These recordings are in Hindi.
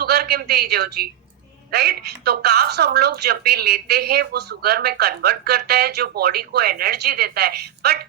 सुगर केमती ହେଇଯାଉଛି, राइट। तो कार्ब्स हम लोग जब भी लेते हैं वो शुगर में कन्वर्ट करता है, जो बॉडी को एनर्जी देता है। बट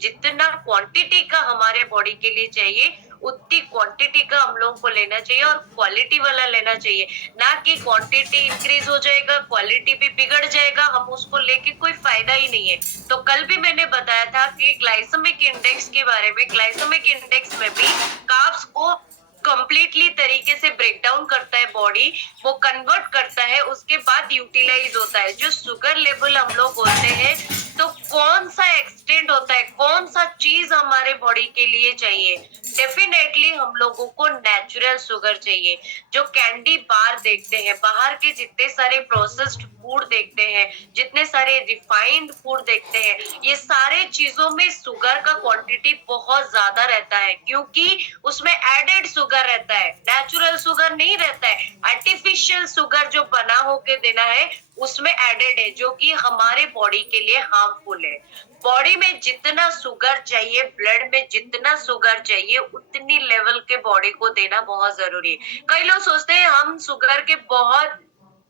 जितना क्वांटिटी का हमारे बॉडी के लिए चाहिए उतनी क्वांटिटी का हम लोग को लेना चाहिए, और क्वालिटी वाला लेना चाहिए। ना कि क्वांटिटी इंक्रीज हो जाएगा क्वालिटी भी बिगड़ जाएगा, हम उसको लेके कोई फायदा ही नहीं है। तो कल भी मैंने बताया था कि ग्लाइसेमिक इंडेक्स के बारे में। ग्लाइसेमिक इंडेक्स में भी कार्ब्स को कंप्लीटली तरीके से ब्रेक डाउन करता है बॉडी, वो कन्वर्ट करता है, उसके बाद यूटिलाइज होता है। जो शुगर लेवल हम लोग बोलते हैं, तो कौन सा एक्सटेंड होता है, कौन सा चीज हमारे बॉडी के लिए चाहिए। डेफिनेटली हम लोगों को नेचुरल शुगर चाहिए। जो कैंडी बार देखते हैं, बाहर के जितने सारे प्रोसेस्ड फूड देखते हैं, जितने सारे रिफाइंड फूड देखते हैं, ये सारे चीजों में शुगर का क्वांटिटी बहुत ज्यादा रहता है, क्योंकि उसमें एडेड शुगर रहता है, नेचुरल शुगर नहीं रहता है। आर्टिफिशियल शुगर जो बना होके देना है उसमें एडेड है, जो कि हमारे बॉडी के लिए हार्मफुल है। बॉडी में जितना शुगर चाहिए, ब्लड में जितना शुगर चाहिए, उतनी लेवल के बॉडी को देना बहुत जरूरी है। कई लोग सोचते हैं हम शुगर के बहुत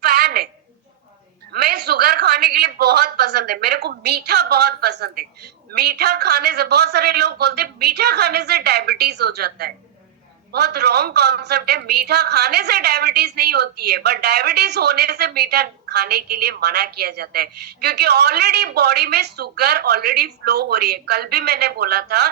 फैन है। मैं शुगर खाने के लिए बहुत पसंद है, मेरे को मीठा बहुत पसंद है। मीठा खाने से, बहुत सारे लोग बोलते हैं मीठा खाने से डायबिटीज हो जाता है। बहुत रॉन्ग कॉन्सेप्ट है। मीठा खाने से डायबिटीज नहीं होती है, बट डायबिटीज होने से मीठा खाने के लिए मना किया जाता है, क्योंकि ऑलरेडी बॉडी में शुगर ऑलरेडी फ्लो हो रही है। कल भी मैंने बोला था,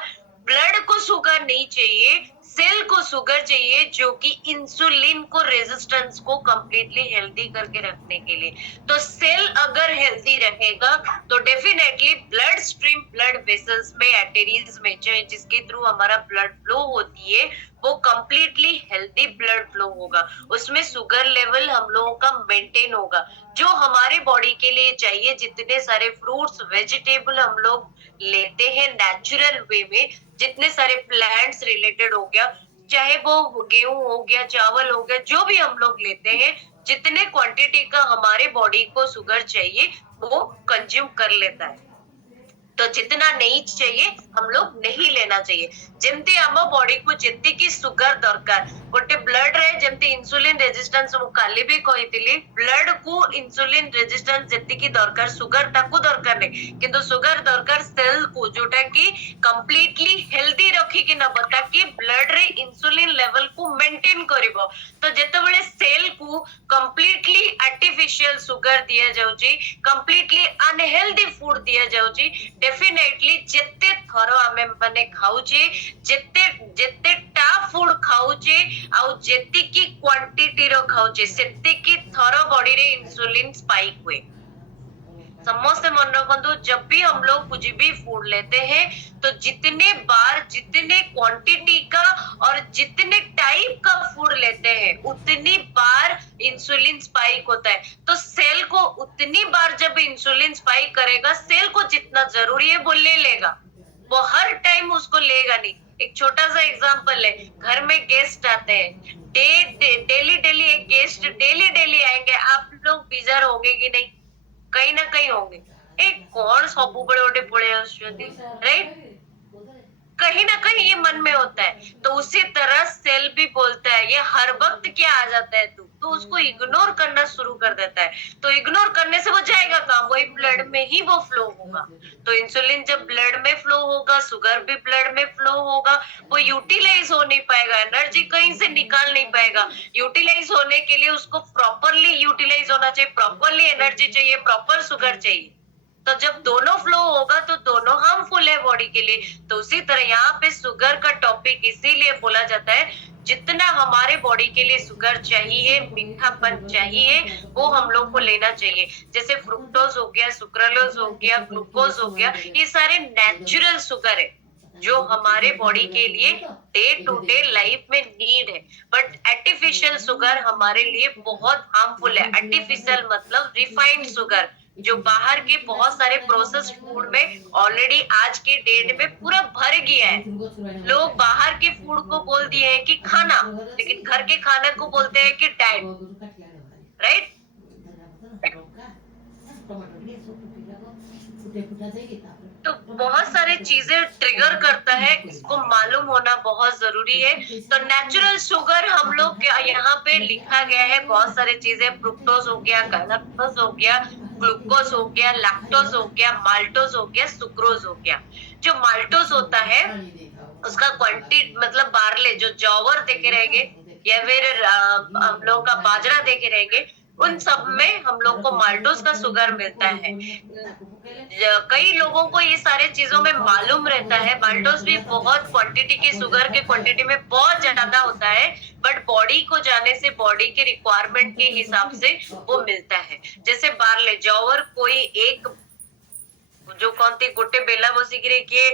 ब्लड को शुगर नहीं चाहिए, सेल को शुगर चाहिए, जो कि इंसुलिन को, रेजिस्टेंस को कंप्लीटली हेल्दी करके रखने के लिए। तो सेल अगर हेल्दी रहेगा तो definitely blood stream, blood vessels में, आर्टरीज में, जिसके थ्रू हमारा ब्लड फ्लो होती है, वो कंप्लीटली हेल्दी ब्लड फ्लो होगा। उसमें शुगर लेवल हम लोगों का मेंटेन होगा, जो हमारे बॉडी के लिए चाहिए। जितने सारे फ्रूट्स, वेजिटेबल हम लोग लेते हैं नेचुरल वे में, जितने सारे प्लांट्स रिलेटेड हो गया, चाहे वो गेहूं हो गया, चावल हो गया, जो भी हम लोग लेते हैं, जितने क्वांटिटी का हमारे बॉडी को शुगर चाहिए वो कंज्यूम कर लेता है। तो जितना नहीं चाहिए हम लोग नहीं लेना चाहिए। ଯେମିତି ଆମ ବଡିକୁ ଯେତିକି ସୁଗାର ଦରକାର, ଗୋଟେ ବ୍ଲଡ ରେ ଯେମିତି ଇନ୍ସୁଲିନ ରେଜିଷ୍ଟାନ୍ସ, ମୁଁ କାଲି ବି କହିଥିଲି, ବ୍ଲଡ କୁ ଇନ୍ସୁଲିନ ରେଜିଷ୍ଟାନ୍ସ ଯେତିକି ଦରକାର ସୁଗାର ତାକୁ ଦରକାର ନାହିଁ, କିନ୍ତୁ ସୁଗାର ଦରକାର ସେଲ କୁ, ଯୋଉଟା କି କମ୍ପ୍ଲିଟଲି ହେଲ୍ଦି ରଖିକି ନବ, ତାକି ବ୍ଲଡ ରେ ଇନ୍ସୁଲିନ ଲେଭଲ କୁ मेंटेन କରିବ। ତ ଯେତେବେଳେ ସେଲ କୁ କମ୍ପ୍ଲିଟଲି ଆର୍ଟିଫିशियल ସୁଗାର ଦିଆଯାଉଛି, କମ୍ପ୍ଲିଟଲି ଅନହେଲ୍ଦି ଫୁଡ ଦିଆଯାଉଛି, डेफिनेटली जिते थर आमे माने खाऊचे, जिते जिते टा फूड खाऊचे, आउ जेतिकी क्वांटिटी रो खाऊचे, सेतिकी थर बॉडी रे इंसुलिन स्पाइक हुए। समस्त मन रखो, जब भी हम लोग कुछ भी फूड लेते हैं, तो जितने बार, जितने क्वांटिटी का और जितने टाइप का फूड लेते हैं, उतनी बार इंसुलिन स्पाइक होता है। तो सेल को उतनी बार जब इंसुलिन स्पाइक करेगा, सेल को जितना जरूरी है वो ले लेगा, वो हर टाइम उसको लेगा नहीं। एक छोटा सा एग्जांपल है, घर में गेस्ट आते हैं, डेली डेली एक गेस्ट डेली डेली आएंगे, आप लोग बिजर होंगे कि नहीं? कहीं ना कहीं होंगे। एक कौन सबू बड़े बड़े पड़े राइट, कहीं ना कहीं ये मन में होता है। तो उसी तरह सेल भी बोलता है, ये हर वक्त क्या आ जाता है तू, तो उसको इग्नोर करना शुरू कर देता है। तो इग्नोर करने से वो जाएगा कहाँ? वही ब्लड में ही वो फ्लो होगा। तो इंसुलिन जब ब्लड में फ्लो होगा, शुगर भी ब्लड में फ्लो होगा, वो यूटिलाइज हो नहीं पाएगा, एनर्जी कहीं से निकाल नहीं पाएगा। यूटिलाइज होने के लिए उसको प्रॉपरली यूटिलाइज होना चाहिए, प्रॉपरली एनर्जी चाहिए, प्रॉपर शुगर चाहिए। तो जब दोनों फ्लो होगा तो दोनों हार्मफुल है बॉडी के लिए। तो उसी तरह यहाँ पे शुगर का टॉपिक इसीलिए बोला जाता है, जितना हमारे बॉडी के लिए शुगर चाहिए, मीठापन चाहिए, वो हम लोग को लेना चाहिए। जैसे फ्रुक्टोज हो गया, सुक्रालोज हो गया, ग्लूकोज हो गया, ये सारे नेचुरल शुगर है जो हमारे बॉडी के लिए डे टू डे लाइफ में नीड है। बट आर्टिफिशियल शुगर हमारे लिए बहुत हार्मफुल है। आर्टिफिशियल मतलब रिफाइंड शुगर, जो बाहर के बहुत सारे प्रोसेस्ड फूड में ऑलरेडी आज के डेट में पूरा भर गया है। लोग बाहर के फूड को बोल दिए हैं कि खाना, लेकिन घर के खाने को बोलते हैं कि डाइट, राइट। तो बहुत सारे चीजें ट्रिगर करता है, इसको मालूम होना बहुत जरूरी है। तो नेचुरल शुगर हम लोग यहाँ पे लिखा गया है बहुत सारी चीजें, फ्रुक्टोज हो गया, गैलेक्टोज हो गया, ग्लूकोज हो गया, लैक्टोज हो गया, माल्टोज हो गया, सुक्रोज हो गया। जो माल्टोज होता है उसका क्वांटिटी मतलब बार्ले जो जौवर देखे रहेंगे या फिर हम लोग का बाजरा देखे रहेंगे, उन सब में हम लोग को माल्टोज का शुगर मिलता है। कई लोगों को ये सारे चीजों में मालूम रहता है, माल्टोज भी बहुत क्वांटिटी की शुगर के क्वांटिटी में बहुत ज्यादा होता है, बट बॉडी को जाने से बॉडी के रिक्वायरमेंट के हिसाब से वो मिलता है। जैसे बार्ले जौवर कोई एक जो कौन थी गोटे बेला बसिक रे किए